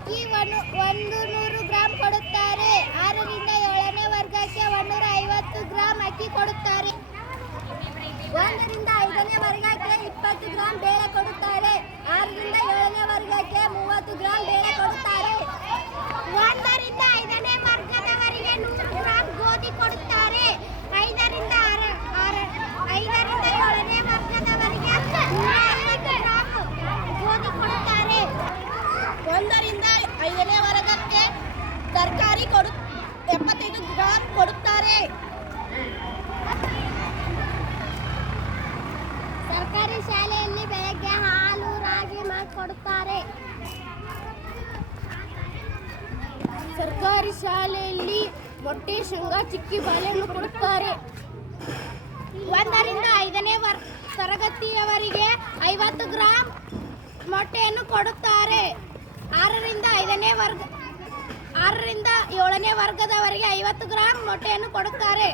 ಅಕ್ಕಿ 100 ಗ್ರಾಂ ಕೊಡುತ್ತಾರೆ. 6ರಿಂದ 7ನೇ ವರ್ಗಕ್ಕೆ 150 ಗ್ರಾಂ ಅಕ್ಕಿ ಕೊಡುತ್ತಾರೆ. 1ರಿಂದ 5ನೇ ವರ್ಗಕ್ಕೆ 20 ಗ್ರಾಂ ಬೇಳೆ ಕೊಡುತ್ತಾರೆ. 6ರಿಂದ 7ನೇ ವರ್ಗಕ್ಕೆ 30 ಗ್ರಾಂ ಬೇಳೆ ಕೊಡುತ್ತಾರೆ. 1ರಿಂದ 5ನೇ ವರ್ಗದವರಿಗೆ 100 ಗ್ರಾಂ ಗೋಧಿ ಕೊಡುತ್ತಾರೆ. 5ರಿಂದ 7ನೇ ವರ್ಗದವರಿಗೆ 150 ಗ್ರಾಂ ಗೋಧಿ ಕೊಡುತ್ತಾರೆ. 1ರಿಂದ 5ನೇ ವರ್ಗಕ್ಕೆ ತರಕಾರಿ 75 ಗ್ರಾಂ ಕೊಡುತ್ತಾರೆ. ಸರ್ಕಾರಿ ಶಾಲೆಯಲ್ಲಿ ಬೆಳಗ್ಗೆ ಹಾಲು ರಾಗಿ ಕೊಡುತ್ತಾರೆ. ಸರ್ಕಾರಿ ಶಾಲೆಯಲ್ಲಿ ಮೊಟ್ಟೆ ಶೇಂಗಾ ಚಿಕ್ಕಿ ಬಾಳೆಹಣ್ಣು ಕೊಡುತ್ತಾರೆ. 1ರಿಂದ 5ನೇ ತರಗತಿಯವರಿಗೆ 50 ಗ್ರಾಂ ಮೊಟ್ಟೆಯನ್ನು ಕೊಡುತ್ತಾರೆ. 6ರಿಂದ 7ನೇ ವರ್ಗದವರಿಗೆ 50 ಗ್ರಾಂ ಮೊಟ್ಟೆಯನ್ನು ಕೊಡುತ್ತಾರೆ.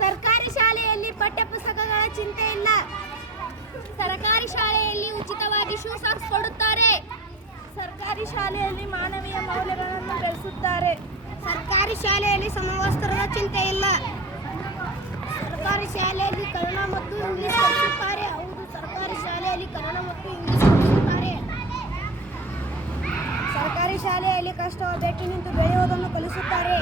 ಸರ್ಕಾರಿ ಶಾಲೆಯಲ್ಲಿ ಪಠ್ಯಪುಸ್ತಕಗಳ ಚಿಂತೆ ಇಲ್ಲ. ಸರ್ಕಾರಿ ಶಾಲೆಯಲ್ಲಿ ಉಚಿತವಾಗಿ ಶೂ ಸಾಕ್ಸ್ ಕೊಡುತ್ತಾರೆ. ಸರ್ಕಾರಿ ಶಾಲೆಯಲ್ಲಿ ಮಾನವೀಯ ಮೌಲ್ಯಗಳನ್ನು ಬೆಳೆಸುತ್ತಾರೆ. ಸರ್ಕಾರಿ ಶಾಲೆಯಲ್ಲಿ ಸಮವಸ್ತ್ರದ ಚಿಂತೆ ಇಲ್ಲ. ಸರ್ಕಾರಿ ಶಾಲೆಯಲ್ಲಿ ಕನ್ನಡ ಮತ್ತು ಇಂಗ್ಲಿಷ್ ಕಲಿಸುತ್ತಾರೆ. ಹೌದು, ಸರ್ಕಾರಿ ಶಾಲೆಯಲ್ಲಿ ಕನ್ನಡ ಮತ್ತು ಇಂಗ್ಲಿಷ್ ಕಲಿಸುತ್ತಾರೆ. ಸರ್ಕಾರಿ ಶಾಲೆಯಲ್ಲಿ ಕಷ್ಟ ಭೇಟಿ ನಿಂತು ಬೆಳೆಯುವುದನ್ನು ಕಲಿಸುತ್ತಾರೆ.